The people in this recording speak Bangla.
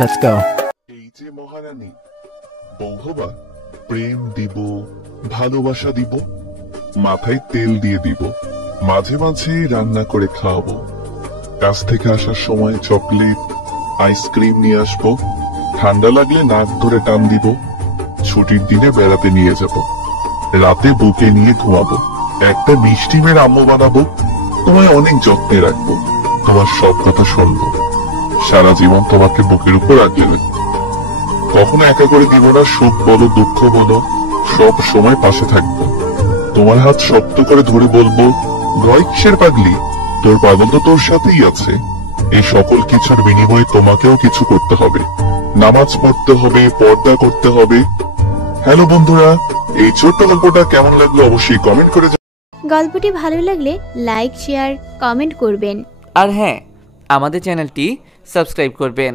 Let's go. এই যে মহারানী, বৌহবা, প্রেম দিব, ভালোবাসা দিব, মাথায় তেল দিয়ে দিব, মাঝে মাঝে রান্না করে খাওয়াবো, কাছ থেকে আসার সময় চকলেট আইসক্রিম নিয়ে আসবো, ঠান্ডা লাগলে নাক ধরে টান দিব, ছুটির দিনে বেড়াতে নিয়ে যাব, রাতে বুকে নিয়ে ঘুমাবো, একটা মিষ্টি মেয়ের আম্মু বানাবো, তোমায় অনেক যত্নে রাখবো, তোমার সব কথা শুনবো, সারা জীবন তোমাকে বুকের উপর আগলে রাখবো, কখনো একা করে দিব না, সুখ বলো দুঃখ বলো সব সময় পাশে থাকবো, তোমার হাত শক্ত করে ধরে বলবো, ভয় কিসের পাগলি, তোর পাগল তো তোর সাথেই আছে। এই সকল কিছুর বিনিময়ে তোমাকেও কিছু করতে হবে, নামাজ পড়তে হবে, পর্দা করতে হবে। হ্যালো বন্ধুরা, এই ছোট্ট গল্পটা কেমন লাগলো অবশ্যই কমেন্ট করে গল্পটি ভালো লাগলে লাইক শেয়ার কমেন্ট করবেন। আর হ্যাঁ, আমাদের চ্যানেলটি সাবস্ক্রাইব করবেন।